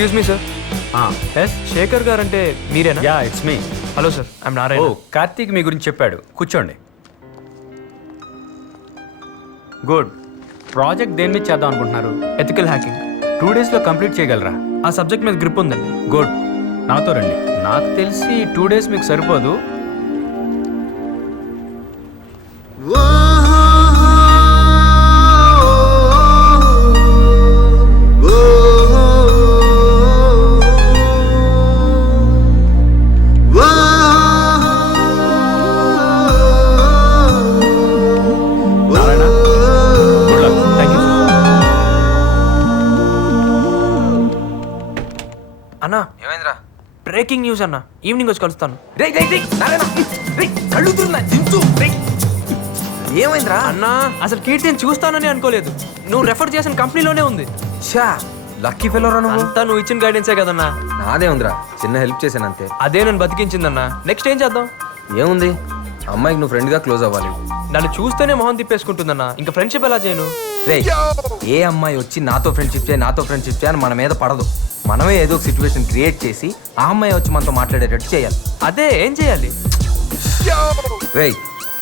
Excuse me sir. S Shekhar garu అంటే మీరేనా? Yeah it's me. Hello sir, I'm O Narayana. Karthik మీ గురించి చెప్పాడు, కూర్చోండి. గుడ్. ప్రాజెక్ట్ దేని మీద చేద్దాం అనుకుంటున్నారు? Ethical hacking. 2 daysలో కంప్లీట్ చేయగలరా? ఆ సబ్జెక్ట్ మీద గ్రిప్ ఉందండి. గుడ్, నాతో రండి. నాకు తెలిసి 2 days మీకు సరిపోదు. Narayana, good luck. Thank you sir. అన్నా, ఏమైందిరా? బ్రేకింగ్ న్యూస్ అన్న. ఈవినింగ్ వచ్చి కలుస్తాను. ఏమైందిరా? అన్నా, అసలు కీర్తిని చూస్తానని అనుకోలేదు. నువ్వు రెఫర్ చేసిన కంపెనీలోనే ఉంది. షా లక్కీ ఫెలోరా నువ్వు. అంతా నువ్వు ఇచ్చిన గైడెన్సే కదన్నా. నాదే ఉందిరా, చిన్న హెల్ప్ చేశాను అంతే. అదే నన్ను బతికించిందన్నా. నెక్స్ట్ ఏం చేద్దాం? ఏముంది, అమ్మాయికి నువ్వు ఫ్రెండ్గా క్లోజ్ అవ్వాలి. నన్ను చూస్తేనే మొహం తిప్పేసుకుంటుందన్నా. ఇంకా ఫ్రెండ్షిప్ ఎలా చేయను? రే, ఏ అమ్మాయి వచ్చి నాతో ఫ్రెండ్షిప్ చేయి అని మన మీద పడదు. మనమే ఏదో ఒక సిచ్యువేషన్ క్రియేట్ చేసి ఆ అమ్మాయి వచ్చి మనతో మాట్లాడేటట్టు చేయాలి. అదే ఏం చేయాలి? రే,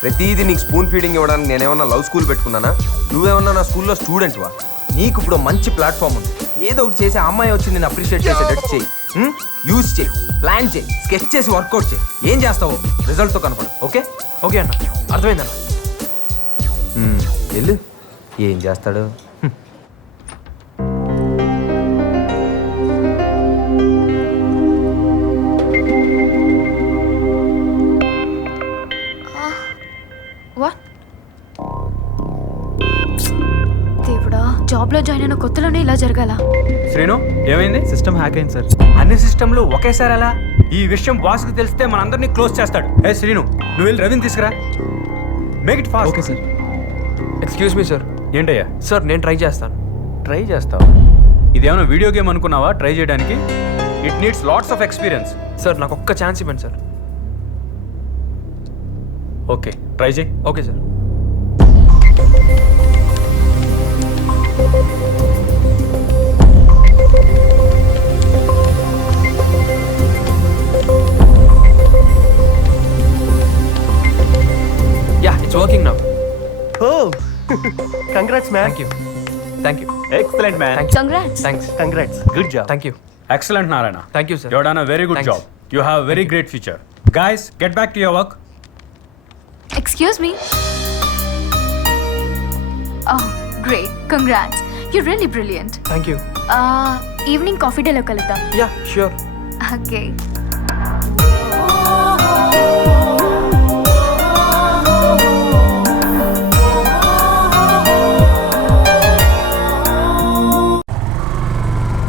ప్రతిదీ నీకు స్పూన్ ఫీడింగ్ ఇవ్వడానికి నేనేమన్నా లవ్ స్కూల్ పెట్టుకున్నానా? నువ్వేమన్నా నా స్కూల్లో స్టూడెంట్వా? నీకు ఇప్పుడు మంచి ప్లాట్ఫామ్ ఉంది. ఏదో ఒకటి చేసి ఆ అమ్మాయి వచ్చి నేను అప్రిషియేట్ చేసేటట్టు చేయి. యూజ్ చేయి, ప్లాన్ చేయి, స్కెచ్ చేసి వర్కౌట్ చేయి. ఏం చేస్తావో రిజల్ట్తో కనపడు. ఓకే? ఓకే అన్న, అర్థమైందన్న. వెళ్ళు. ఏం చేస్తాడు? దేవుడా, జాబ్ లో జాయిన్ అయిన కొత్తలోనే ఇలా జరగాల? శ్రీను, ఏమైంది? సిస్టమ్ హ్యాక్ అయింది సార్. అన్ని సిస్టంలు ఒకేసారి అలా? ఈ విషయం బాస్కి తెలిస్తే మనందరినీ క్లోజ్ చేస్తాడు. ఏ శ్రీను, నువ్వు వెళ్ళి రవిని తీసుకురా. Make it fast. Okay sir. Excuse me sir. ఏంటయ్యా? సార్, నేను ట్రై చేస్తాను. ట్రై చేస్తావు? ఇదేమైనా వీడియో గేమ్ అనుకున్నావా ట్రై చేయడానికి? It needs lots of experience. Sir, నాకు ఒక్క ఛాన్స్ ఇవ్వండి సార్. ఓకే, ట్రై చేయి. Okay sir. Yeah, it's working now. Oh, congrats, man. Thank you. Thank you. Excellent, man. Congrats. Thanks. Congrats. Good job. Thank you. Excellent, Narayana. Thank you sir. You have done a very good Thanks. job. You have a very great future. Guys, get back to your work. Excuse me. Oh, great. Congrats. You really brilliant. Thank you. Evening coffee డేలో కలుద్దాం. Yeah, sure. Okay.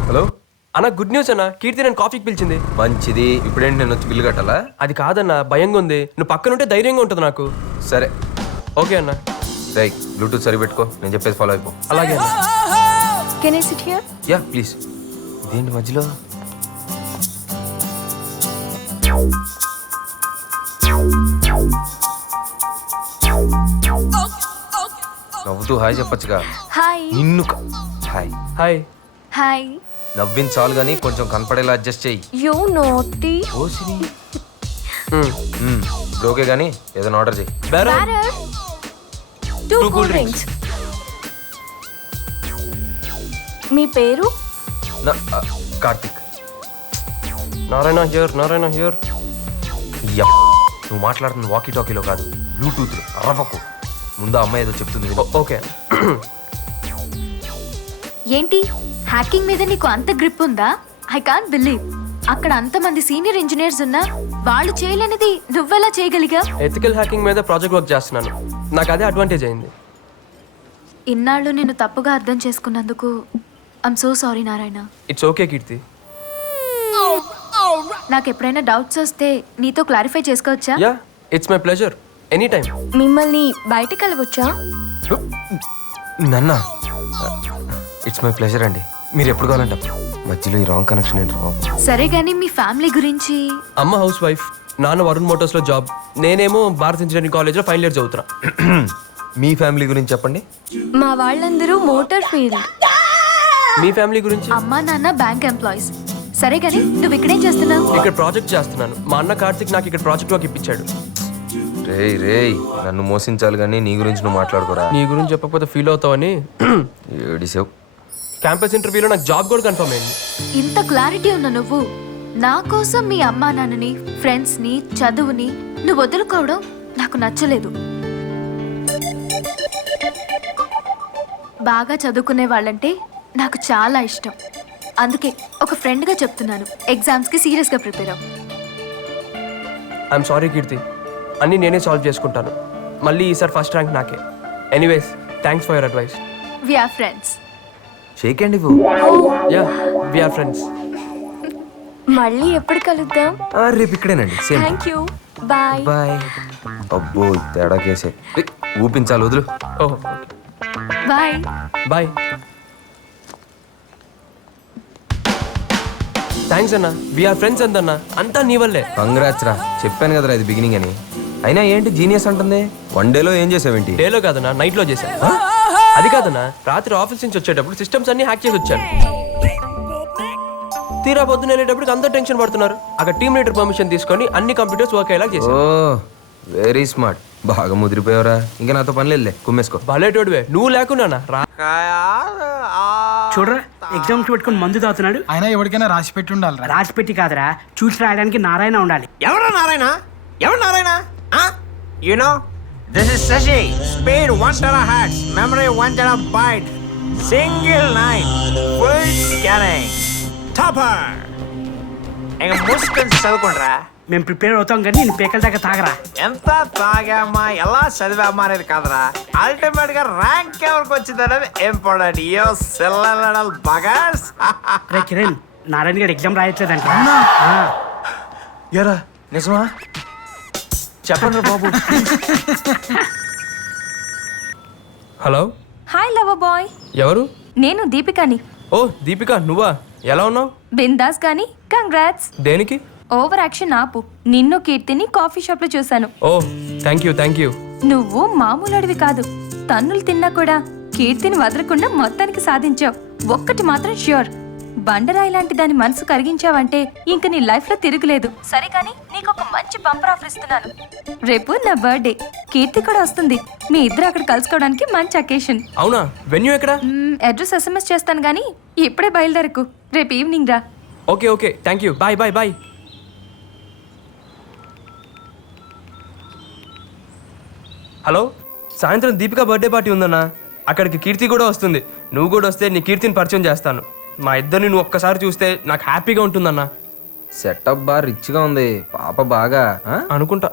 Hello అన్న, good news అన్న. కీర్తి నేను కాఫీకి పిలిచింది. మంచిది. ఇప్పుడేంటి నేను వచ్చి బిల్లు కట్టాలా? అది కాదన్న, భయంగా ఉంది. నువ్వు పక్కనుంటే ధైర్యంగా ఉంటుంది నాకు. సరే. ఓకే అన్న. రై, బ్లూటూత్ సరి పెట్టుకో, నేను చెప్పేసి ఫాలో అయిపో. అలాగే అన్న. Can I SIT here? Yeah please. ఇదేంటి మధ్యలో? నవ్వుతూ హాయ్ చెప్పొచ్చుగా. హాయ్. నిన్ను హాయ్. హాయ్. హాయ్. నవ్వింది చాలు కానీ కొంచెం కనపడేలా అడ్జస్ట్ చెయ్యి. యు నోటీ. ఓ సిరి. ఇప్పుడు ఓకే కానీ ఏదైనా ఆర్డర్ చెయ్యి. Bera. Batter. Two cool drinks. మీ పేరు? కార్తిక్. నారాయణ హియర్. నారాయణ హియర్. నువ్వు మాట్లాడుతున్న వాకీ టాకీలో కాదు, బ్లూటూత్. అరవకు. ముందు ఆ అమ్మాయి ఏదో చెప్తుంది విను. ఓకే. ఏంటి, హ్యాకింగ్ మీద నీకు అంత గ్రిప్ ఉందా? I can't believe. అక్కడ అంతమంది సీనియర్ ఇంజనీర్స్ ఉన్నా వాళ్ళు చేయలేనిది నువ్వెలా చేయగలిగా? ఎథికల్ హ్యాకింగ్ మీద ప్రాజెక్ట్ వర్క్ చేస్తున్నాను. నాకు అదే అడ్వాంటేజ్ అయింది. ఇన్నాళ్ళు నేను తప్పుగా అర్థం చేసుకున్నందుకు I'm so sorry Narayana. It's okay Keerthi. నాకు ఎప్పుడైనా డౌట్స్ వస్తే నీతో క్లారిఫై చేసుకోవచ్చా? Yeah, it's my pleasure. Any time. మిమ్మల్ని బయటకు వెళ్ళవచ్చా? నన్నా, ఇట్స్ మై ప్లెజర్ అండి. మీరు ఎప్పుడు కావాలంటే మధ్యలో ఈ రాంగ్ కనెక్షన్ ఏంటి బాబు? సరే గానీ మీ ఫ్యామిలీ గురించి? అమ్మ హౌస్ వైఫ్, నాన్న వరుణ్ మోటార్స్ లో జాబ్, నేనేమో భారత్ ఇంజనీరింగ్ కాలేజ్ లో ఫైనల్ ఇయర్ చదువుతున్నా. మీ ఫ్యామిలీ గురించి చెప్పండి. మా వాళ్ళందరూ మోటార్ ఫీల్డ్. మీ ఫ్యామిలీ గురించి? అమ్మా నాన్న బ్యాంక్ ఎంప్లాయీస్. సరే గాని నువ్వు ఇక్కడేం చేస్తున్నావు? ఇక్కడ ప్రాజెక్ట్ చేస్తున్నాను. మా అన్న కార్తిక్ నాకు ఇక్కడ ప్రాజెక్ట్ వర్క్ ఇప్పించాడు. రేయ్ నన్ను మోసించాలి కానీ నీ గురించి నువ్వు మాట్లాడుకోరా. నీ గురించి చెప్పకపోతే ఫీల్ అవుతావని ఏడిసావు. క్యాంపస్ ఇంటర్వ్యూలో నాకు జాబ్ కూడా కన్ఫర్మ్ అయింది. ఇంత క్లారిటీ ఉన్న నువ్వు నా కోసం మీ అమ్మా నాన్నని, ఫ్రెండ్స్ని, చదువుని నువ్వు వదులుకోవడం నాకు నచ్చలేదు. బాగా చదువుకునే వాళ్ళంటే నాకు చాలా ఇష్టం. అందుకే ఒక ఫ్రెండ్గా చెప్తున్నాను, ఎగ్జామ్స్కి సీరియస్గా ప్రిపేర్ అవ్వు. ఐఎమ్ సారీ కీర్తి, అన్నీ నేనే సాల్వ్ చేసుకుంటాను. మళ్ళీ ఈసారి ఫస్ట్ ర్యాంక్ నాకే. Anyways thanks for your advice. We are friends. Shake hand ఇవ్వు. Yeah we are friends. మళ్ళీ ఎప్పుడు కలుద్దాం? రేపు ఇక్కడేనండి. Same. Thank you. Bye. Bye. అబ్బో తేడా కేసే. ఊపించాలి వదులు. ఓహో బాయ్. బాయ్. థ్యాంక్స్ అన్న. వి ఆర్ ఫ్రెండ్స్ అందన్నా. అంతా నీ వల్లే. కంగ్రాట్స్ రా. చెప్పాను కదరా ఇది బిగినింగ్ అని. అయినా ఏంటి జీనియస్ అంటుంది? 1 డేలో ఏం చేసావేంటి? డేలో కాదన్నా, నైట్లో చేశాను. అది కాదన్నా, రాత్రి ఆఫీస్ నుంచి వచ్చేటప్పుడు సిస్టమ్స్ అన్ని హ్యాక్ చేసి వచ్చాను. తీరా పొద్దున్న వెళ్ళేటప్పుడు అందరూ టెన్షన్ పడుతున్నారు. అక్కడ టీమ్ లీడర్ పర్మిషన్ తీసుకొని అన్ని కంప్యూటర్స్ వర్క్ అయ్యేలా ఓ చేశాను. Very smart. బాగా ముదిరిపోయావరా. ఇంకా నాతో పని లేదులే, కుమ్మేసుకో. భలేటోడివే. నువ్వు లేకున్నానా రా. చూడరా ఎగ్జామ్స్ పెట్టుకుని మందు తాగుతున్నాడు. అయినా ఎవరికైనా రాసి పెట్టి ఉండాలి. రాసి పెట్టి కాదురా, చూసి రాయడానికి నారాయణ ఉండాలి. ఎవరు Narayana? You know, this is Sashi. Speed 1 terahertz, memory 1 terabyte, single night, full scanning, topper. ఇంక మూసుకొని చదువుకుంటారా? మేము ప్రిపేర్ అవుతాం కానీ నేను పేకల దాకా తాగరా. ఎంత తాగామా ఎలా చదివామా అనేది కాదురా, అల్టిమేట్ గా ర్యాంక్ ఎవరికి వచ్చింది అనేది ఇంపార్టెంట్. యో సెల్లల్ బగర్స్. రే కిరణ్, నారాయణ గారు ఎగ్జామ్ రాయట్లేదంట. ఎరా నిజమా? చెప్పండి బాబు. Hello, hi love bye. ఎవరు? నేను దీపికాని. ఓ దీపిక, నువ్వా? ఎలా ఉన్నావు? బిందాస్ గాని కంగ్రాట్స్. దేనికి? ఓవర్ యాక్షన్ ఆపు. నిన్ను కీర్తిని కాఫీ షాప్ లో చూశాను. ఓ థ్యాంక్ యూ థ్యాంక్ యూ. నువ్వు మామూలు అడివి కాదు. తన్నులు తిన్నా కూడా కీర్తిని వదలకుండా మొత్తానికి సాధించావు. ఒక్కటి మాత్రం ష్యూర్, బండరాయి లాంటి దాని మనసు కరిగించావంటే ఇంక నీ లైఫ్ లో తిరుగులేదు. సరే కానీ నీకు ఒక మంచి బంపర్ ఆఫర్ ఇస్తున్నాను. రేపు నా బర్త్డే, కీర్తి కూడా వస్తుంది. మీ ఇద్దరు అక్కడ కలుసుకోవడానికి మంచి అకేషన్. అవునా? వెన్యూ ఎక్కడ? అడ్రస్ SMS చేస్తాను గానీ ఇప్పుడే బయలుదేరకు. రేపు ఈవినింగ్ రా. Okay okay thank you. Bye bye bye. Hello, సాయంత్రం దీపిక బర్త్డే పార్టీ ఉందన్నా. అక్కడికి కీర్తి కూడా వస్తుంది. నువ్వు కూడా వస్తే నీ కీర్తిని పరిచయం చేస్తాను. మా ఇద్దరిని నువ్వు ఒక్కసారి చూస్తే నాకు హ్యాపీగా ఉంటుందన్నా. సెటప్ బాగా రిచ్గా ఉంది. పాప బాగా అనుకుంటా.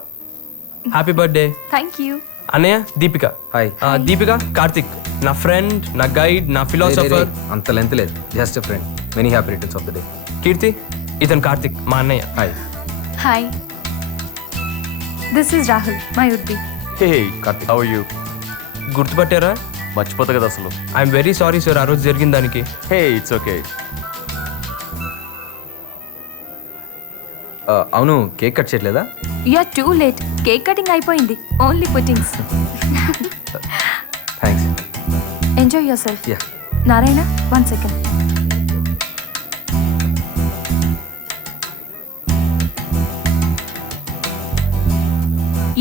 Happy birthday. Thank you. అన్నయ్య దీపిక. హాయ్. దీపిక కార్తిక్, నా ఫ్రెండ్, నా గైడ్, నా ఫిలాసఫర్. అంత లెంత్ లేదు, just friend. Many happy returns of the day. Keerthi, ఇతను కార్తిక్, మా అన్నయ్య. Hi. Hi, this is Rahul, my would be. Hey Karthik. How you? గుర్తుపట్టారా? మర్చిపోతా కదా అసలు. ఐఎమ్ వెరీ సారీ సార్, ఆ రోజు జరిగిన దానికి. Hey it's okay. అవును, కేక్ కట్ చేయట్లేదా? You are too late. Cake cutting అయిపోయింది. Only puddings. Thanks. Enjoy yourself. Yeah. Narayana, 1 second.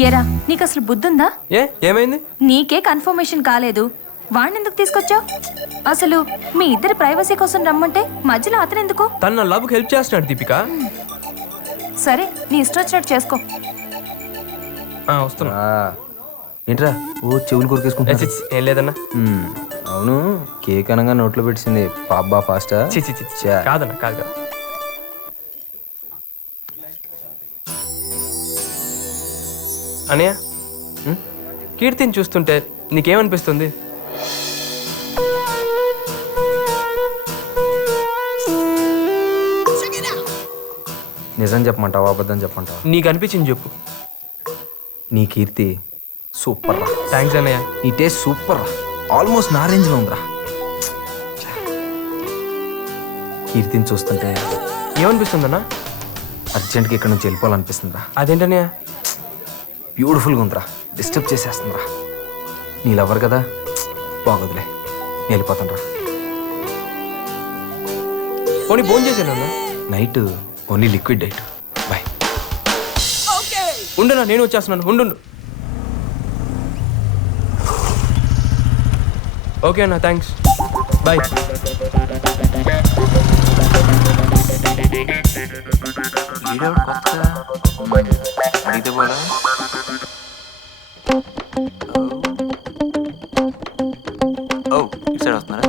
ఏరా, నీకు అసలు బుద్ధుందా? ఏమైంది? నీకే కన్ఫర్మేషన్ కాలేదు, వాడిని ఎందుకు తీసుకొచ్చావు? అసలు మీ ఇద్దరి ప్రైవసీ కోసం రమ్మంటే మధ్యలో అతను ఎందుకు? తను నా లవ్కి హెల్ప్ చేస్తున్నాడు దీపిక. సరే, నీ ఇష్టం వచ్చినట్టు చేసుకో. వస్తున్నా. ఏంట్రా ఓ చెవులు కొరికేసుకుంటా? ఏం లేదన్నా. అవును, కేక్ అనగా నోట్లో పెట్టింది పాప బా ఫాస్టా? చి చి చి చి. కాదన్నా, కాదు కాదు. అన్నయ్య, కీర్తిని చూస్తుంటే నీకేమనిపిస్తుంది? నిజం చెప్పమంటావా అబద్ధం చెప్పమంటావా? నీకు అనిపించింది చెప్పు. నీ కీర్తి సూపర్ రా. థ్యాంక్స్ అన్నయ్య. నీ టేస్ట్ సూపర్ రా. ఆల్మోస్ట్ నా రేంజ్లో ఉందిరా. కీర్తిని చూస్తుంటే ఏమనిపిస్తుందన్నా? అర్జెంట్గా ఇక్కడ నుంచి వెళ్ళిపోవాలనిపిస్తుందిరా. అదేంటన్నయ్య? బ్యూటిఫుల్గా ఉందిరా. డిస్టర్బ్ చేసేస్తుందిరా. నీ లవర్ కదా, బాగోదులే, నేను వెళ్ళిపోతాను రా. పోనీ ఫోన్ చేశానన్నా. Night only liquid diet. Bye. ఉండనా, నేను వచ్చేస్తున్నాను. ఉండు. ఓకే అన్న, థ్యాంక్స్. బాయ్. అడిగితే పోలా. ఓ ఇటు సైడ్ వస్తున్నారా?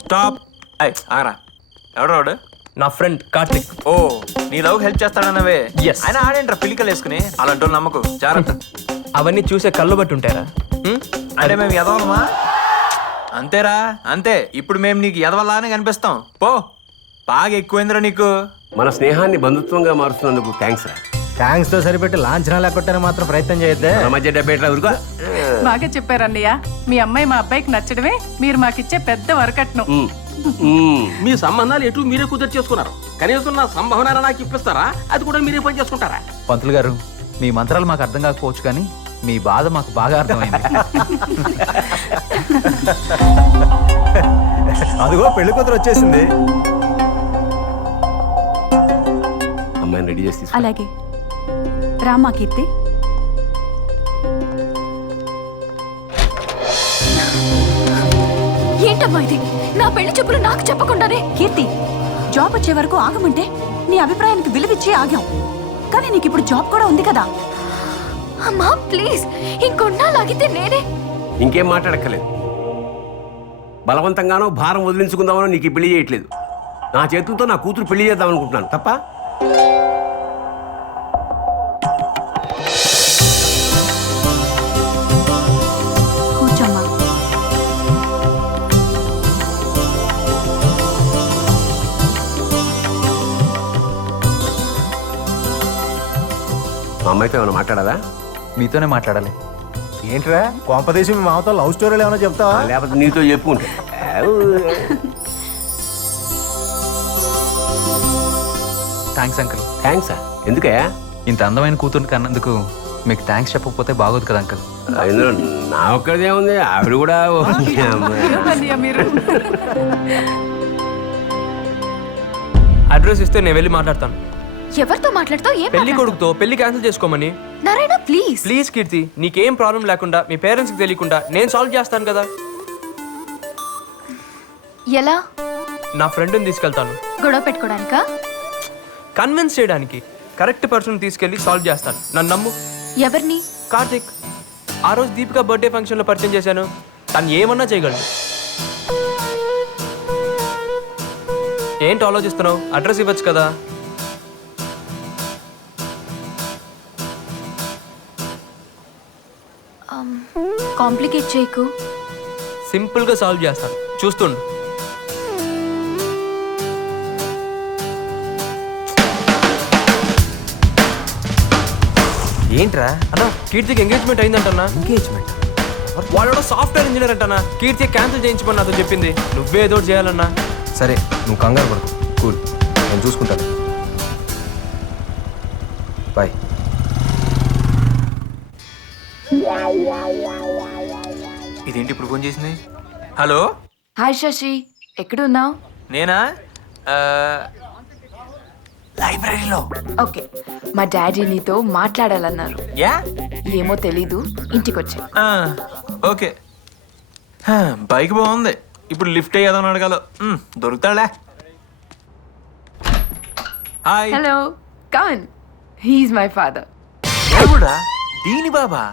స్టాప్. అయ్ ఆగరా. ఎవడు? నా ఫ్రెండ్ కార్తిక్. ఓ నీ లవ్ హెల్ప్ చేస్తాడన్నవే. Yes. ఆయన ఆడేంట్రా పిలికలు వేసుకుని అలాంటి వాళ్ళు నమ్మకు, జాగ్రత్త. అవన్నీ చూసే కళ్ళు బట్టి ఉంటారా? అంటే మేము ఎదవలమా? అంతేరా, అంతే. ఇప్పుడు మేము నీకు ఎదవలానే కనిపిస్తాం. పో, బాగా ఎక్కువైందిరా నీకు. మన స్నేహాన్ని బంధుత్వంగా మారుస్తున్నందుకు థ్యాంక్స్ రా. థ్యాంక్స్ తో సరిపెట్టి లాంఛనాలు ఎక్కొట్టని మాత్రం ప్రయత్నం చేయొద్దే. మన మధ్య డబ్బేట్రా ఊరుకో. బాగా చెప్పారన్నయ్య. మీ అమ్మాయి మా అబ్బాయికి నచ్చడమే మీరు మాకిచ్చే పెద్ద వరకట్నం. మీ సంబంధాలు ఎటు మీరే కుదిరి చేసుకున్నారు. కనీసం నా సంభావన నాకు ఇప్పిస్తారా? అది కూడా మీరే పని చేసుకుంటారా? పంతులు గారు, మీ మంత్రాలు మాకు అర్థం కాకపోవచ్చు కానీ మీ బాధ మాకు బాగా అర్థమైంది. అదిగో పెళ్లి కూతురు వచ్చేసింది. అమ్మాయిని రెడీ చేసి తీసుకురా. అలాగే రామా కీర్తి. ఏంటమ్మా ఇది? నా పెళ్లి చూపులు నాకు చెప్పకుండానే. కీర్తి, జాబ్ వచ్చే వరకు ఆగమంటే నీ అభిప్రాయానికి విలువిచ్చి ఆగాం. కానీ నీకు ఇప్పుడు జాబ్ కూడా ఉంది కదా. అమ్మా ప్లీజ్, ఇంకొన్నాళ్ళాగితే నేనే. ఇంకేం మాట్లాడక్కర్లేదు. బలవంతంగానో భారం వదిలించుకుందామనో నీకు ఈ పెళ్లి చేయట్లేదు. నా చేతులతో నా కూతురు పెళ్లి చేద్దాం అనుకుంటున్నాను తప్ప. కూర్చోమ్మా. మా అమ్మాయితో ఏమైనా మాట్లాడాలా? మీతోనే మాట్లాడాలి. ఏంట్రా కొంపదేశం మీ మామతో లవ్ స్టోరీలు ఏమైనా చెప్తావా? లేకపోతే నీతో చెప్పుకుంటే. Thanks uncle. థ్యాంక్సా? ఎందుకయ్యా? ఇంత అందమైన కూతుర్ని కన్నందుకు మీకు థ్యాంక్స్ చెప్పకపోతే బాగోదు కదా అంకుల్. ఇందులో నా ఒక్కడిదే ఉంది. ఆవిడ కూడా అన్నయ్య మీరు. అడ్రస్ ఇస్తే నేను వెళ్ళి మాట్లాడతాను. ఎవరితో మాట్లాడుతావు? ఏం పెళ్లి కొడుకుతో పెళ్లి క్యాన్సిల్ చేసుకోమని. నారాయణ ప్లీజ్. ప్లీజ్ కీర్తి, నీకేం ప్రాబ్లం లేకుండా మీ పేరెంట్స్కి తెలియకుండా నేను సాల్వ్ చేస్తాను కదా. ఎలా? నా ఫ్రెండ్ని తీసుకెళ్తాను. గొడవ పెట్టుకోవడానికా? కన్విన్స్ చేయడానికి. కరెక్ట్ పర్సన్ తీసుకెళ్ళి సాల్వ్ చేస్తాను. నన్ను నమ్ము. ఎవరిని? కార్తిక్. ఆ రోజు దీపిక బర్త్డే ఫంక్షన్లో పరిచయం చేశాను. తను ఏమన్నా చేయగలడు. ఏంటి ఆలోచిస్తున్నావు? అడ్రస్ ఇవ్వచ్చు కదా. కాంప్లికేట్ చేయకు. సింపుల్గా సాల్వ్ చేస్తాను, చూస్తుండు. ఏంట్రా అన్నా, కీర్తికి ఎంగేజ్మెంట్ అయిందంటన్నా. ఎంగేజ్మెంట్? వాడు సాఫ్ట్వేర్ ఇంజనీర్ అంటన్నా. కీర్తి క్యాన్సిల్ చేయించమని నాతో చెప్పింది. నువ్వే ఏదో ఒకటి చేయాలన్నా. సరే నువ్వు కంగారు పడుకో. కూల్, నేను చూసుకుంటాను. బాయ్. ఇదేంటి ఇప్పుడు ఫోన్ చేసింది? హలో, హాయ్ శశి, ఎక్కడున్నావు? నేనా? లైబ్రరీలో. ఓకే, మా డాడీ నీతో మాట్లాడాలన్నారు. యా, ఏమో తెలీదు, ఇంటికొచ్చా. ఓకే. బైక్ బాగుంది. ఇప్పుడు లిఫ్ట్ అయ్యేదని అడగాలి. దొరుకుతాడా? Hi. Hello, come on. He's my father. ఎవడా? దీని బాబా?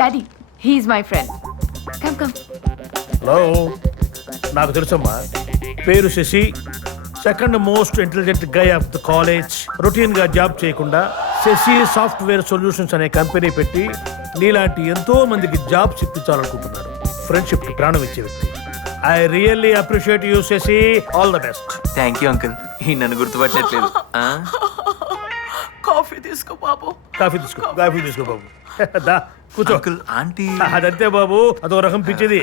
Daddy, he's my friend. Come come. Hello, నాకు తెలుసమ్మా. పేరు Shashi, second most intelligent guy of the college. Routine గా జాబ్ చేయకుండా శశి సాఫ్ట్వేర్ సొల్యూషన్స్ అనే కంపెనీ పెట్టి నీలాంటి ఎంతో మందికి జాబ్స్ ఇప్పించాలనుకుంటున్నాడు. ఫ్రెండ్షిప్ కి ప్రాణం ఇచ్చే వ్యక్తి. I really appreciate you Shashi. All the best. Thank you uncle. ఈ నన్ను గుర్తుపట్టట్లేదు. కాఫీ తీసుకో బాబు. కాఫీ తీసుకో బాబు. దా కూర్చో. Uncle, aunty. అదంతే బాబు, అదో రకం పిచ్చిది.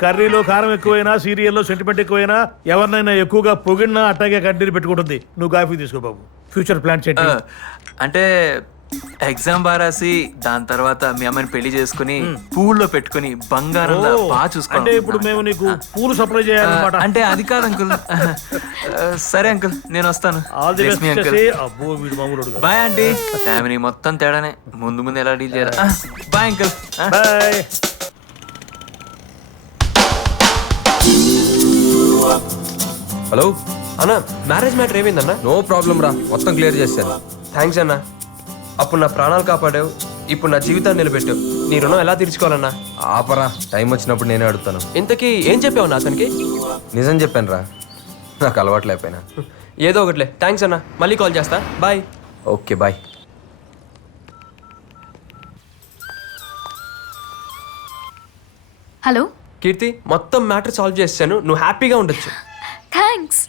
కర్రీలో కారం ఎక్కువైనా, సీరియల్లో సెంటిమెంట్ ఎక్కువైనా, ఎవరినైనా ఎక్కువగా పొగిడినా అట్టాగే కంటిన్యూ పెట్టుకుంటుంది. నువ్వు కాఫీ తీసుకో బాబు. ఫ్యూచర్ ప్లాన్స్ ఏంటి? అంటే ఎగ్జామ్ బాగా రాసి దాని తర్వాత మీ అమ్మాయిని పెళ్లి చేసుకుని పూల్లో పెట్టుకుని బంగారంలా బాగా చూసుకోవాలి. అంటే ఇప్పుడు మేము నీకు పూలు సప్లై చేయాలన్నమాట. అంటే అది కాదు అంకుల్. సరే అంకుల్, నేను వస్తాను. All the Bless me, best uncle. చేసి అబ్బో వీడు మామూలు కాదు. Bye aunty. ఫ్యామిలీ మొత్తం తేడానే, ముందు ముందు ఎలా డీల్ చేయాలి. Bye uncle. బాయ్. హలో అన్న మ్యారేజ్ మ్యాటర్ ఏమైందన్నా? నో ప్రాబ్లం రా, మొత్తం క్లియర్ చేశాను. థ్యాంక్స్ అన్న. అప్పుడు నా ప్రాణాలు కాపాడావు, ఇప్పుడు నా జీవితాన్ని నిలబెట్టావు. నీ రుణం ఎలా తీర్చుకోవాలన్నా? ఆపరా, టైం వచ్చినప్పుడు నేనే అడుగుతాను. ఇంతకీ ఏం చెప్పావు నా అతనికి? నిజం చెప్పాను రా, నాకు అలవాట్లేకపోయినా. ఏదో ఒకట్లే. థ్యాంక్స్ అన్న, మళ్ళీ కాల్ చేస్తా. Bye. Okay bye. Hello Keerthi, మొత్తం మ్యాటర్ సాల్వ్ చేశాను, నువ్వు హ్యాపీగా ఉండొచ్చు. Thanks.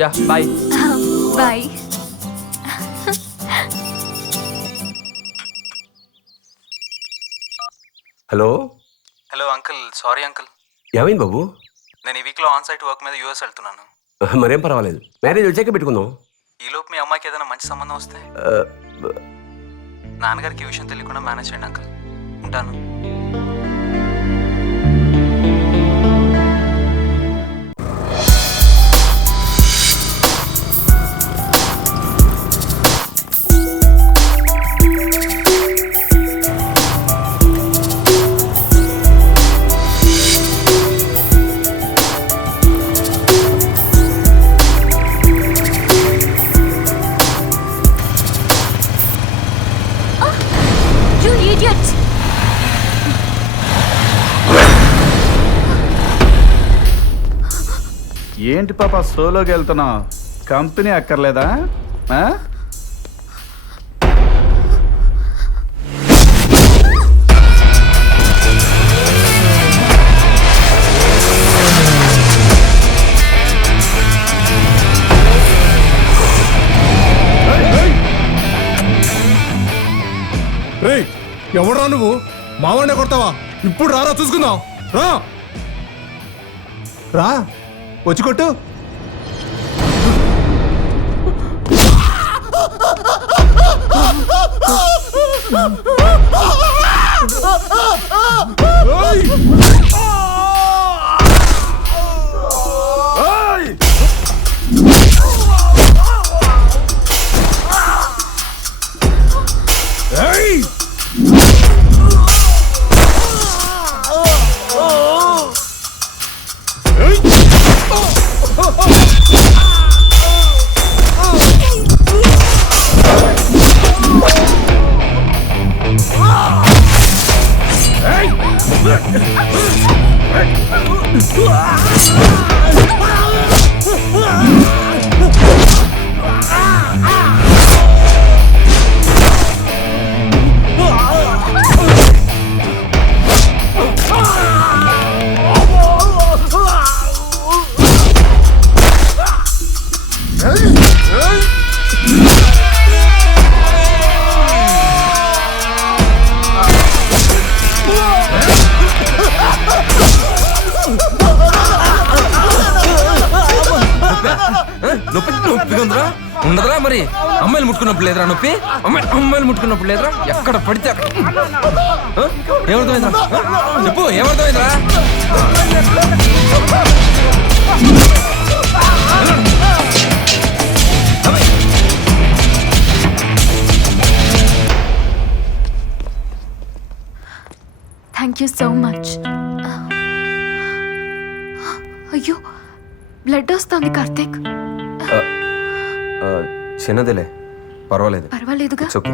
Yeah bye. Bye. Hello hello uncle, sorry uncle. ఏమైంది బాబు? నేను ఈ వీక్లో ఆన్ సైట్ వర్క్ మీద యూఎస్ వెళ్తున్నాను. మరేం పర్వాలేదు, మ్యారేజ్ వచ్చాక పెట్టుకుందాం. ఈలోపు మీ అమ్మాయికి ఏదైనా మంచి సంబంధం వస్తే నాన్నగారికి ఈ విషయం తెలియకుండా మేనేజ్ చేయండి అంకుల్. ఉంటాను. You idiots! ఏంటి పాప సోలోకి వెళ్తున్నావు? కంపెనీ అక్కర్లేదా? ఎవడరా నువ్వు? మావాడినే కొడతావా? ఇప్పుడు రారా చూసుకుందాం. రా రా, వచ్చి కొట్టు. నొప్పిగా ఉండదురా? మరి అమ్మాయిలు ముట్టుకున్నప్పుడు లేదురా నొప్పి? అమ్మాయిలు ముట్టుకున్నప్పుడు లేదురా? ఎక్కడ పడితే అక్కడ. ఏమర్థమైందిరా చెప్పు, ఏమర్థమైందిరా? Thank you so much. అయ్యో, బ్లడ్ వస్తుంది కార్తీక్. చిన్నదిలే, పర్వాలేదు. పర్వాలేదుగా. It's okay.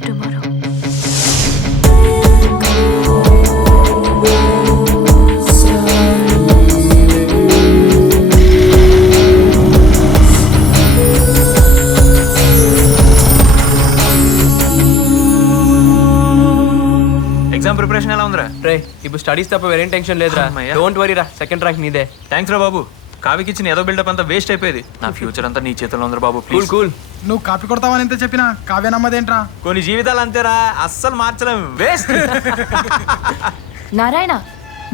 you tomorrow. Exam preparation ఎలా ఉందిరా? రే ఇప్పుడు స్టడీస్ తప్ప వేరేం టెన్షన్ లేదురా. అమ్మయ్య. డోంట్ వరీ రా, సెకండ్ ర్యాంక్ నీదే. థ్యాంక్స్ రా బాబు. కావికి ఇచ్చిన ఏదో బిల్డప్ అంతా వేస్ట్ అయిపోయేది. నా ఫ్యూచర్ అంతా నీ చేతుల్లో ఉందిరా బాబు. Cool please. కూల్. నువ్వు కాపీ కొడతావని ఎంత చెప్పినా కావ్య నమ్మదేంట్రా? కొన్ని జీవితాలు అంతేరా, అస్సలు మార్చలేం. వేస్ట్. నారాయణ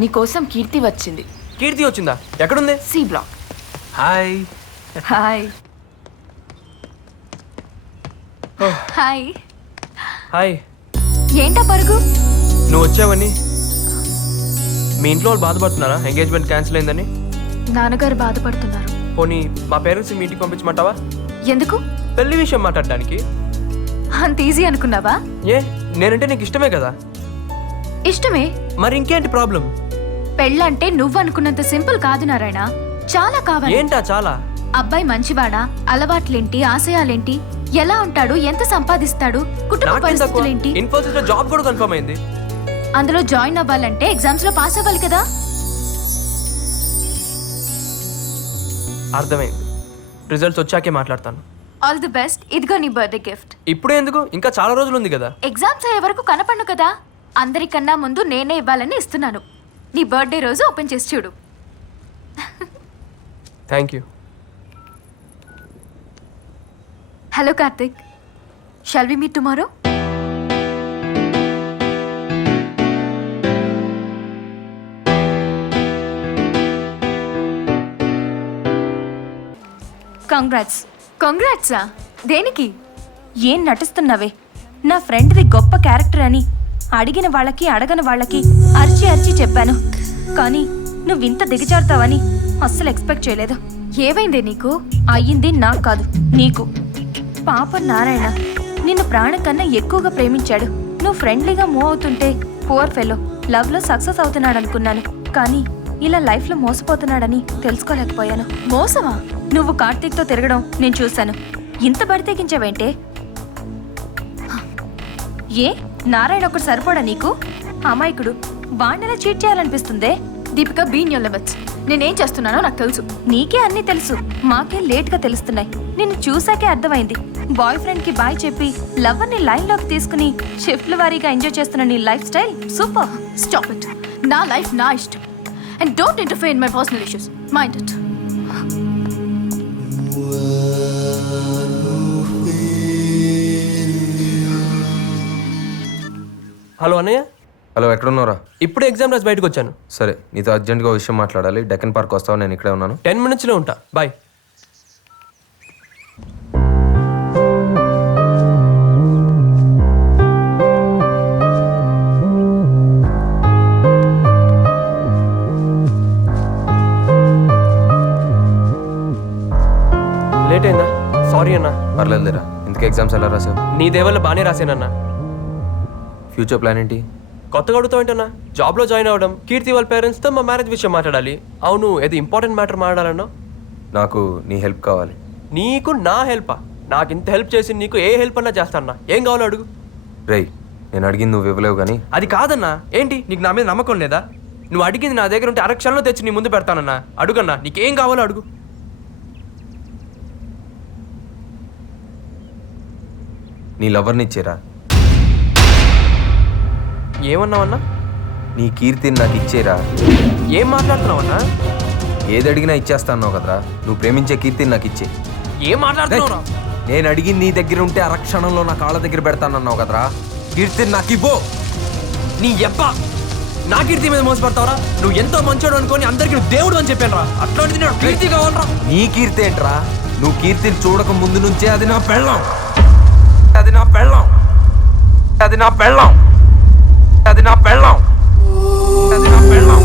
నీకోసం కీర్తి వచ్చింది. కీర్తి వచ్చిందా? ఎక్కడుంది? C block. Hi. Hi. Hi. Hi. ఏంటా పరుగు? నువ్వు వచ్చావని మీ ఇంట్లో వాళ్ళు బాధపడుతున్నారా ఎంగేజ్మెంట్ క్యాన్సిల్ అయిందని? నాన్నగారు బాధపడుతున్నారు. పోనీ మా పేరెంట్స్ మీ ఇంటికి పంపించమంటావా? ఎందుకు? పెళ్లి విషయం మాట్లాడడానికి. అంత ఈజీ అనుకున్నావా? ఏ నేనంటే నీకు ఇష్టమే కదా. ఇష్టమే. మరి ఇంకేంటి ప్రాబ్లం? పెళ్ళంటే నువ్వు అనుకున్నంత సింపుల్ కాదు నారాయణ. చాలా కావాలి. ఏంటా చాలా? అబ్బాయి మంచివాడా, అలవాట్లేంటి, ఆశయాలేంటి, ఎలా ఉంటాడు, ఎంత సంపాదిస్తాడు, కుటుంబ పరిస్థితులేంటి. ఇన్ఫోసిస్ లో జాబ్ కూడా కన్ఫర్మ్ అయింది. అందులో జాయిన్ అవ్వాలంటే ఎగ్జామ్స్ లో పాస్ అవ్వాలి కదా. అర్థమైంది. రిజల్ట్స్ వచ్చాకే మాట్లాడతాను. All the best. ఇదిగో నీ బర్త్డే గిఫ్ట్. ఇప్పుడే ఎందుకు? ఇంకా చాలా రోజులు ఉంది కదా. ఎగ్జామ్స్ అయ్యే వరకు కనపడను కదా. అందరికన్నా ముందు నేనే ఇవ్వాలని ఇస్తున్నాను. నీ బర్త్డే రోజు ఓపెన్ చేసి చూడు. Thank you. Hello Karthik, shall we meet tomorrow? Congrats. కంగ్రాట్సా? దేనికి? ఏం నటిస్తున్నావే? నా ఫ్రెండ్ది గొప్ప క్యారెక్టర్ అని అడిగిన వాళ్ళకి అడగని వాళ్ళకి అరిచి అరిచి చెప్పాను. కానీ నువ్వు ఇంత దిగజారుతావని అస్సలు ఎక్స్పెక్ట్ చేయలేదు. ఏమైందే నీకు? అయ్యింది నాకు కాదు, నీకు. పాప నారాయణ నిన్ను ప్రాణం కన్నా ఎక్కువగా ప్రేమించాడు. నువ్వు ఫ్రెండ్లీగా మూవ్ అవుతుంటే పువర్ ఫెలో లవ్లో సక్సెస్ అవుతున్నాడు అనుకున్నాను. కానీ ఇలా లైఫ్లో మోసపోతున్నాడని తెలుసుకోలేకపోయాను. మోసమా? నువ్వు కార్తీక్తో తిరగడం నేను చూశాను. ఇంత బడితెగించావేంటే? ఏ నారాయణ ఒకటి సరిపోడా నీకు? అమాయకుడు, వాణ్ణెలా చీట్ చేయాలనిపిస్తుందే? Deepika be in your limits. నేనేం చేస్తున్నానో నాకు తెలుసు. నీకే అన్నీ తెలుసు, మాకే లేట్గా తెలుస్తున్నాయి. నిన్ను చూసాకే అర్థమైంది. బాయ్ ఫ్రెండ్ కి బాయ్ చెప్పి లవర్ని లైన్ లోకి తీసుకుని షిఫ్ట్ల వారీగా ఎంజాయ్ చేస్తున్న నీ life style super. Stop it. నా లైఫ్ నా ఇష్టం. And don't interfere in my personal issues. Mind it. Hello అన్నయ్య. హలో, ఎక్కడున్నారా? ఇప్పుడు ఎగ్జామ్ రాసి బయటకు వచ్చాను. సరే, నీతో అర్జెంట్గా విషయం మాట్లాడాలి. డెక్కన్ పార్క్ వస్తావా? నేను ఇక్కడే ఉన్నాను. 10 minutes లో ఉంటా. బాయ్. లేట్ అయిందా? సారీ అన్నా. పర్లేదులేరా. ఇంతకీ ఎగ్జామ్స్ ఎలా రాసావు? నీ దేవల్ల బాగానే రాసానన్నా. ఫ్యూచర్ ప్లాన్ ఏంటి? కొత్తగా అడుగుతావు ఏంటన్నా? జాబ్లో జాయిన్ అవ్వడం, కీర్తి వాళ్ళ పేరెంట్స్తో మా మ్యారేజ్ విషయం మాట్లాడాలి. అవును, ఏది ఇంపార్టెంట్ మ్యాటర్ మాట్లాడాలన్నా? నాకు నీ హెల్ప్ కావాలి. నీకు నా హెల్పా? నాకు ఇంత హెల్ప్ చేసి నీకు ఏ హెల్ప్ అన్నా చేస్తానా? ఏం కావాలో అడుగు. రేయ్, నేను అడిగింది నువ్వు ఇవ్వలేవు కానీ. అది కాదన్నా. ఏంటి నీకు నా మీద నమ్మకం లేదా? నువ్వు అడిగింది నా దగ్గర ఉంటే అరక్షణలో తెచ్చి నీ ముందు పెడతానన్నా. అడుగన్నా, నీకేం కావాలో అడుగు. నీ లవర్ని ఇచ్చేరా. ఏమన్నావన్నా? నీ కీర్తిని నాకు ఇచ్చేరా. ఏం మాట్లాడుతున్నావన్నా? ఏది అడిగినా ఇచ్చేస్తా అన్నావు కదరా. నువ్వు ప్రేమించే కీర్తిని నాకు ఇచ్చే. ఏం మాట్లాడుతున్నావురా? నేను అడిగింది నీ దగ్గర ఉంటే అరక్షణంలో నా కాళ్ళ దగ్గర పెడతానన్నావు కదరా. కీర్తిని నాకు ఇవ్వు. నీ ఎబ్బా నా కీర్తి మీద మోసపడతావరా? నువ్వు ఎంతో మంచోడు అనుకొని అందరికి నువ్వు దేవుడు అని చెప్పాను రా. అట్లాంటిది నాకు కీర్తి కావాలరా. నీ కీర్తి ఏంట్రా? నువ్వు కీర్తిని చూడక ముందు నుంచే అది నా పెళ్ళం. అది నా పెళ్ళం. అది నా పెళ్ళం. అది నా పెళ్ళం. అది నా పెళ్ళం.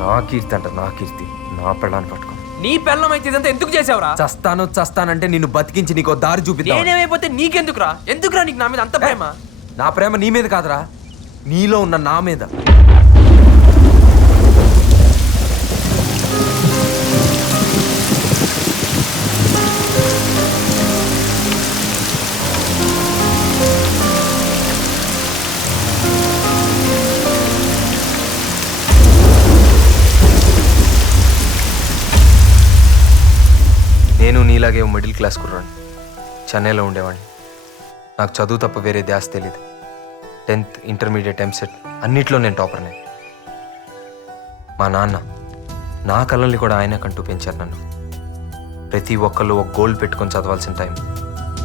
నా కీర్తి అంట, నా కీర్తి. నా పెళ్ళాన్ని పట్టుకో. నీ పెళ్ళం అయితే ఇదంతా ఎందుకు చేసావురా? చస్తానంటే నిన్ను బతికించి నీకో దారి చూపిద్దాం. నేనేమైపోతే నీకెందుకురా? ఎందుకురా నీకు నా మీద అంత ప్రేమ? నా ప్రేమ నీ మీద కాదురా, నీలో ఉన్న నా మీద. నేను నీలాగే మిడిల్ క్లాస్ కుర్రాడిని, చెన్నైలో ఉండేవాడిని. నాకు చదువు తప్ప వేరే ధ్యాస తెలీదు. 10th ఇంటర్మీడియట్ ఎంసెట్ అన్నిట్లో నేను టాపర్నే. మా నాన్న నా కళ్ళని కూడా ఆయన కంటూ పెంచారు నన్ను. ప్రతి ఒక్కళ్ళు ఒక గోల్ పెట్టుకొని చదవాల్సిన టైం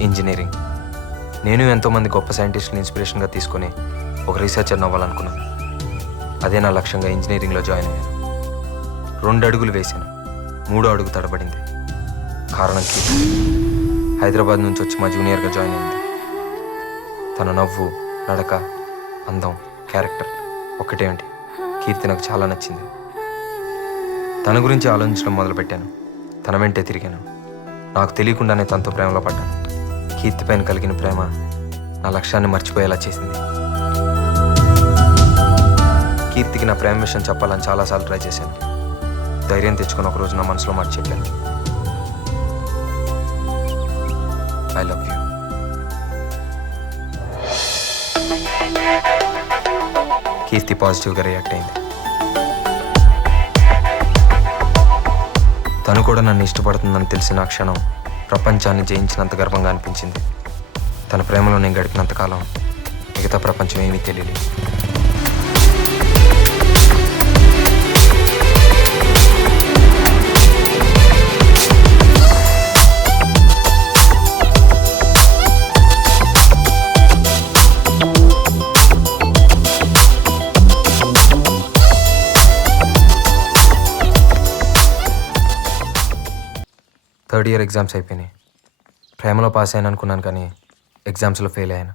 ఇంజనీరింగ్. నేను ఎంతోమంది గొప్ప సైంటిస్ట్ని ఇన్స్పిరేషన్గా తీసుకొని ఒక రీసెర్చర్ని అవ్వాలనుకున్నాను. అదే నా లక్ష్యంగా ఇంజనీరింగ్లో జాయిన్ అయ్యాను. 2 అడుగులు వేశాను, 3వ అడుగు తడబడింది. కారణం కీర్తి. హైదరాబాద్ నుంచి వచ్చి మా జూనియర్గా జాయిన్ అయింది. తన నవ్వు, నడక, అందం, క్యారెక్టర్ ఒక్కటేమిటి, కీర్తి నాకు చాలా నచ్చింది. తన గురించి ఆలోచించడం మొదలుపెట్టాను. తన వెంటే తిరిగాను. నాకు తెలియకుండానే తనతో ప్రేమలో పడ్డాను. కీర్తి పైన కలిగిన ప్రేమ నా లక్ష్యాన్ని మర్చిపోయేలా చేసింది. కీర్తికి నా ప్రేమ విషయం చెప్పాలని చాలాసార్లు ట్రై చేశాను. ధైర్యం తెచ్చుకొని ఒకరోజు నా మనసులో మాట చెప్పాను. I love you. కీర్తి పాజిటివ్గా రియాక్ట్ అయింది. తను కూడా నన్ను ఇష్టపడుతుందని తెలిసిన ఆ క్షణం ప్రపంచాన్ని జయించినంత గర్వంగా అనిపించింది. తన ప్రేమలో నేను గడిపినంత కాలం మిగతా ప్రపంచం ఏమీ తెలియలేదు. థర్డ్ ఇయర్ ఎగ్జామ్స్ అయిపోయినాయి. ప్రేమలో పాస్ అయ్యాను అనుకున్నాను, కానీ ఎగ్జామ్స్లో ఫెయిల్ అయ్యాను.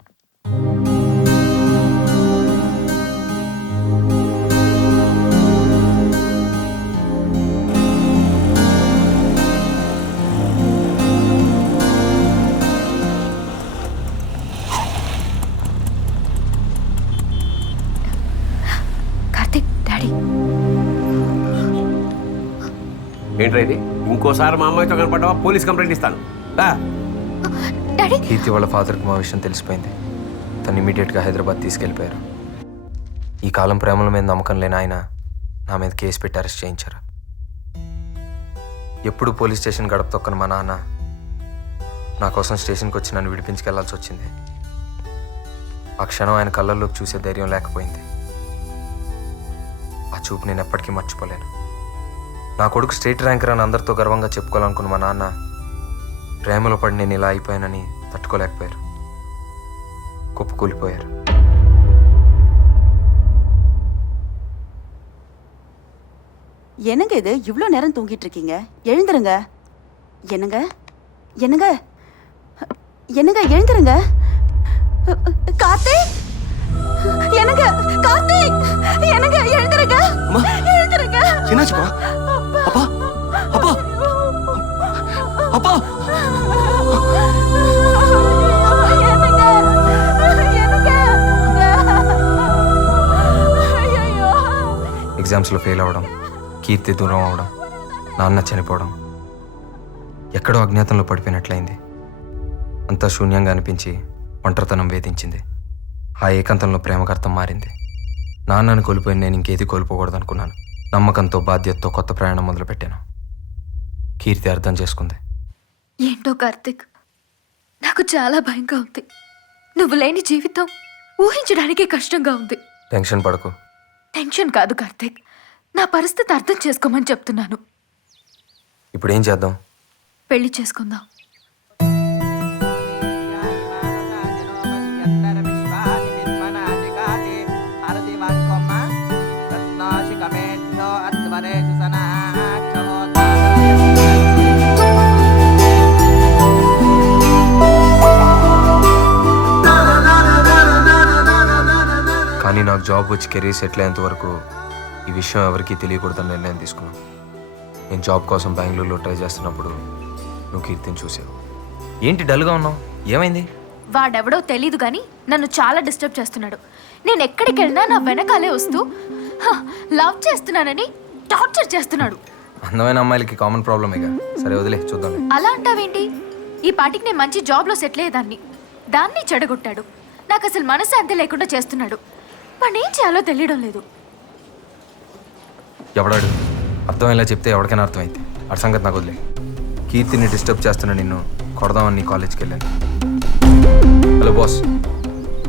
కార్తిక్, డాడీ. ఏంట్రా ఇది? ఇంకోసారి మా అమ్మాయితో కనపడ్డావా పోలీస్ కంప్లైంట్ ఇస్తాను. కీర్తి వాళ్ళ ఫాదర్కి మా విషయం తెలిసిపోయింది. తను ఇమీడియట్గా హైదరాబాద్ తీసుకెళ్ళిపోయారు. ఈ కాలం ప్రేమల మీద నమ్మకం లేని ఆయన నా మీద కేసు పెట్టి అరెస్ట్ చేయించారు. ఎప్పుడు పోలీస్ స్టేషన్ గడప తొక్కని మా నాన్న నా కోసం స్టేషన్కి వచ్చి నన్ను విడిపించుకెళ్లాల్సి వచ్చింది. ఆ క్షణం ఆయన కళ్ళల్లోకి చూసే ధైర్యం లేకపోయింది. ఆ చూపు నేను ఎప్పటికీ మర్చిపోలేను. నా కొడుకు స్టేట్ ర్యాంకర్ అని అందరితో గర్వంగా చెప్పుకోవాలనుకున్న మా నాన్న ప్రేమలో పడి నేను ఇలా అయిపోయానని తట్టుకోలేకపోయారు. కుప్పకూలిపోయారు. என்னங்க இது இவ்வளோ நேரம் தூங்கிட்டு இருக்கீங்க? எழுந்துருங்க. என்னங்க என்னங்க என்னங்க எழுந்துருங்க. கார்த்திக், என்னங்க கார்த்திக், என்னங்க எழுந்துருங்க. எழுந்துருங்க. என்னாச்சுப்பா? அப்பா அப்பா அப்பா ఎగ్జామ్స్లో ఫెయిల్ అవ్వడం, కీర్తి దూరం అవడం, నాన్న చనిపోవడం, ఎక్కడో అజ్ఞాతంలో పడిపోయినట్లయింది. అంతా శూన్యంగా అనిపించి ఒంటరితనం వేధించింది. ఆ ఏకాంతంలో ప్రేమకర్థం మారింది. నాన్నను కోల్పోయి నేను ఇంకేది కోల్పోకూడదు అనుకున్నాను. నమ్మకంతో, బాధ్యతతో కొత్త ప్రయాణం మొదలుపెట్టాను. కీర్తి అర్థం చేసుకుంది. ఏంటో కార్తిక్, నాకు చాలా భయంగా ఉంది. నువ్వు లేని జీవితం ఊహించడానికే కష్టంగా ఉంది. టెన్షన్ పడకు. టెన్షన్ కాదు కార్తిక్, నా పరిస్థితి అర్థం చేసుకోమని చెప్తున్నాను. ఇప్పుడు ఏం చేద్దాం? పెళ్లి చేసుకుందాం. కానీ నాకు జాబ్ వచ్చి కెరీర్ సెటిల్ అయ్యేంత వరకు ఈ విషయం ఎవరికీ తెలియకూడదని నిర్ణయం తీసుకున్నాను. నేను జాబ్ కోసం బెంగళూరులో ట్రై చేస్తున్నప్పుడు నువ్వు కీర్తిని చూసావు. ఏంటి డల్గా ఉన్నావు? ఏమైంది? వాడెవడో తెలీదు కానీ నన్ను చాలా డిస్టర్బ్ చేస్తున్నాడు. నేను ఎక్కడికి వెళ్ళినా నా వెనకాలే వస్తూ లవ్ చేస్తున్నానని టార్చర్ చేస్తున్నాడు. అందమైన అమ్మాయిలకి కామన్ ప్రాబ్లమేగా. సరే వదిలే, చూద్దాం. అలా అంటావేంటి? ఈ పాటికి నేను మంచి జాబ్లో సెటిల్ అయ్యేదాన్ని. దాన్ని చెడగొట్టాడు. నాకు అసలు మనశ్శాంతి లేకుండా చేస్తున్నాడు. వాడిని ఏం చేయాలో తెలియడం లేదు. ఎవడాడు? అర్థమయ్యేలా చెప్తే ఎవరికైనా అర్థమైంది. అటు సంగతి నాకు వదిలే. కీర్తిని డిస్టర్బ్ చేస్తున్నా నిన్ను కొడదామని నీ కాలేజ్కి వెళ్ళాను. హలో బాస్,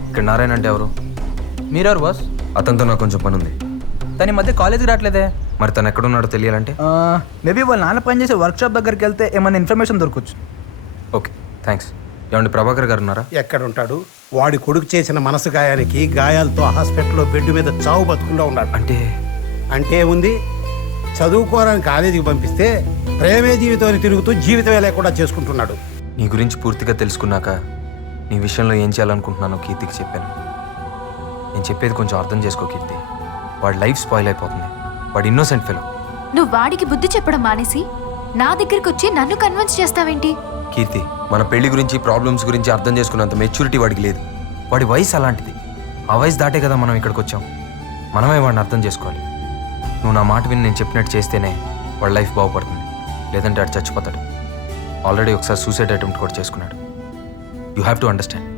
ఇక్కడ నారాయణ అంటే ఎవరు? మీరెవరు బాస్? అతనితో నాకు కొంచెం పని ఉంది. తన మధ్య కాలేజీకి రావట్లేదే. మరి తను ఎక్కడున్నాడో తెలియాలంటే మేబీ వాళ్ళ నాన్న పనిచేసే వర్క్షాప్ దగ్గరికి వెళ్తే ఏమైనా ఇన్ఫర్మేషన్ దొరకచ్చు. Okay, thanks. ఏమండి ప్రభాకర్ గారు ఉన్నారా? ఎక్కడ ఉంటాడు? వాడి కొడుకు చేసిన మనసు గాయానికి గాయాలతో హాస్పిటల్లో బెడ్ మీద చావు బతుకుండా ఉన్నాడు. అంటే ఉంది, చదువుకోవడానికి కాలేజీకి పంపిస్తే ప్రేమే జీవితాన్ని తిరుగుతూ జీవితమే లేకుండా చేసుకుంటున్నాడు. నీ గురించి పూర్తిగా తెలుసుకున్నాక నీ విషయంలో ఏం చేయాలనుకుంటున్నానో కీర్తికి చెప్పాను. నేను చెప్పేది కొంచెం అర్థం చేసుకో కీర్తి. వాడి లైఫ్ స్పాయిల్ అయిపోతుంది. వాడు ఇన్నోసెంట్ ఫెలో. నువ్వు వాడికి బుద్ధి చెప్పడం మానేసి నా దగ్గరికి వచ్చి నన్ను కన్విన్స్ చేస్తావేంటి? కీర్తి, మన పెళ్లి గురించి ప్రాబ్లమ్స్ గురించి అర్థం చేసుకున్నంత మెచ్యూరిటీ వాడికి లేదు. వాడి వయసు అలాంటిది. ఆ వయసు దాటే కదా మనం ఇక్కడికి వచ్చాం. మనమే వాడిని అర్థం చేసుకోవాలి. నువ్వు నా మాట విని నేను చెప్పినట్టు చేస్తేనే వాడి లైఫ్ బాగుపడుతుంది. లేదంటే వాడు చచ్చిపోతాడు. ఆల్రెడీ ఒకసారి సూసైడ్ అటెంప్ట్ కూడా చేసుకున్నాడు. You have to understand.